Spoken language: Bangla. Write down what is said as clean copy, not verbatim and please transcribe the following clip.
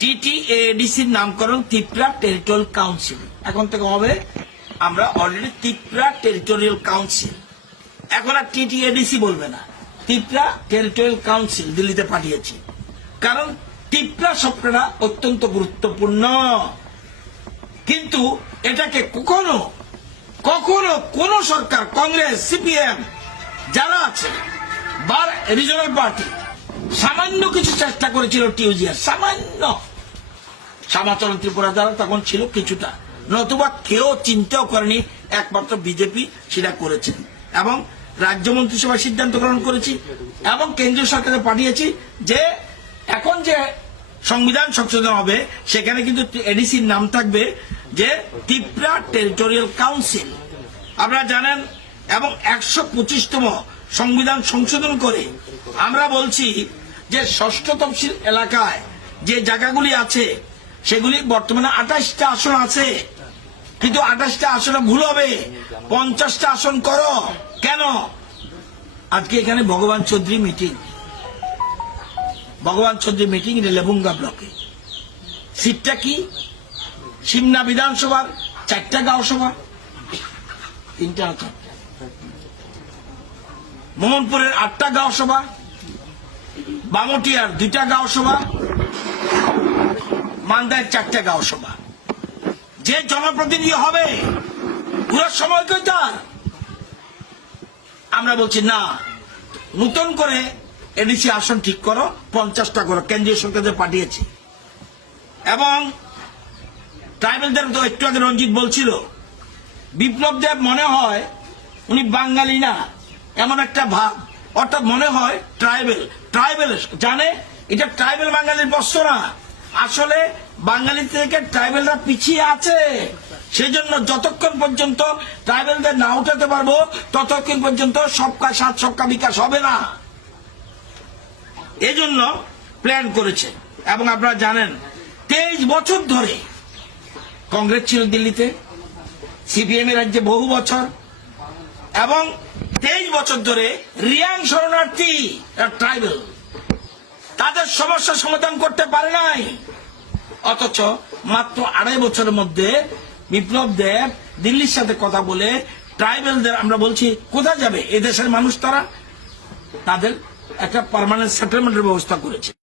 টিটিএডিসির নামকরণ ত্রিপুরা টেরিটোরিয়াল কাউন্সিল। এখন থেকে হবে আমরা অলরেডি ত্রিপুরা টেরিটোরিয়াল কাউন্সিল, এখন আর টিটিএডিসি বলবে না, ত্রিপুরা টেরিটোরিয়াল কাউন্সিল দিল্লিতে পাঠিয়েছি। কারণ ত্রিপুরা শব্দটা অত্যন্ত গুরুত্বপূর্ণ, কিন্তু এটাকে কখনো কখনো কোন সরকার, কংগ্রেস, সিপিএম যারা আছে বা রিজনাল পার্টি সামান্য কিছু চেষ্টা করেছিল টিউজিয়ার, সামান্য শ্যামাচরণ ত্রিপুরা যারা তখন ছিল কিছুটা, নতুবা কেউ চিন্তাও করেনি, একমাত্র বিজেপি সেটা করেছে। এবং রাজ্য মন্ত্রিসভায় সিদ্ধান্ত গ্রহণ করেছি এবং কেন্দ্রীয় সরকারে পাঠিয়েছি যে এখন যে সংবিধান সংশোধন হবে সেখানে কিন্তু এডিসির নাম থাকবে যে ত্রিপুরা টেরিটোরিয়াল কাউন্সিল। আপনারা জানেন, এবং 125তম সংবিধান সংশোধন করে আমরা বলছি যে ষষ্ঠ তফসিল এলাকায় যে জায়গাগুলি আছে সেগুলি বর্তমানে 28টা আসন আছে, কিন্তু 28টা আসনে ভুল হবে, 50টা আসন করো। কেন? আজকে এখানে ভগবান চৌধুরী মিটিং লেবুঙ্গা ব্লকে। সিটটা কি? সিমনা বিধানসভার 4টা গাঁও সভা, 3টা না 4টা, মোহনপুরের 8টা গাঁও সভা, বামটিয়ার 2টা গাঁও সভা, মান্দায় 4টা গাঁও সভা। যে জনপ্রতিনিধি হবে পুরো সময় তার, আমরা বলছি না, নতুন করে এডিসি আসন ঠিক করো, 50টা করো, কেন্দ্রীয় সরকারে পাঠিয়েছি। এবং ট্রাইবেলদের তো একটু আগে রঞ্জিত বলছিল, বিপ্লব দেব মনে হয় উনি বাঙালি না, এমন একটা ভাব, অর্থাৎ মনে হয় ট্রাইবেল জানে এটা ট্রাইবেল বাঙালির বস্ত্র না, আসলে বাঙালি থেকে ট্রাইবেলরা পিছিয়ে আছে। সেই জন্য যতক্ষণ পর্যন্ত ট্রাইবেলদের না উঠাতে পারবো ততক্ষণ পর্যন্ত সবকা সাথ সবকা বিকাশ হবে না। এই জন্য প্ল্যান করেছে। এবং আপনারা জানেন 23 বছর ধরে কংগ্রেস ছিল দিল্লিতে, সিপিএম এর রাজ্যে বহু বছর, এবং 23 বছর ধরে রিয়াং শরণার্থী ট্রাইবেল তাদের সমস্যার সমাধান করতে পারে নাই। অথচ মাত্র 2.5 বছরের মধ্যে বিপ্লব দেব দিল্লির সাথে কথা বলে ট্রাইবেলদের, আমরা বলছি কোথায় যাবে, এদেশের মানুষ তারা, তাদের একটা পার্মানেন্ট সেটেলমেন্টের ব্যবস্থা করেছে।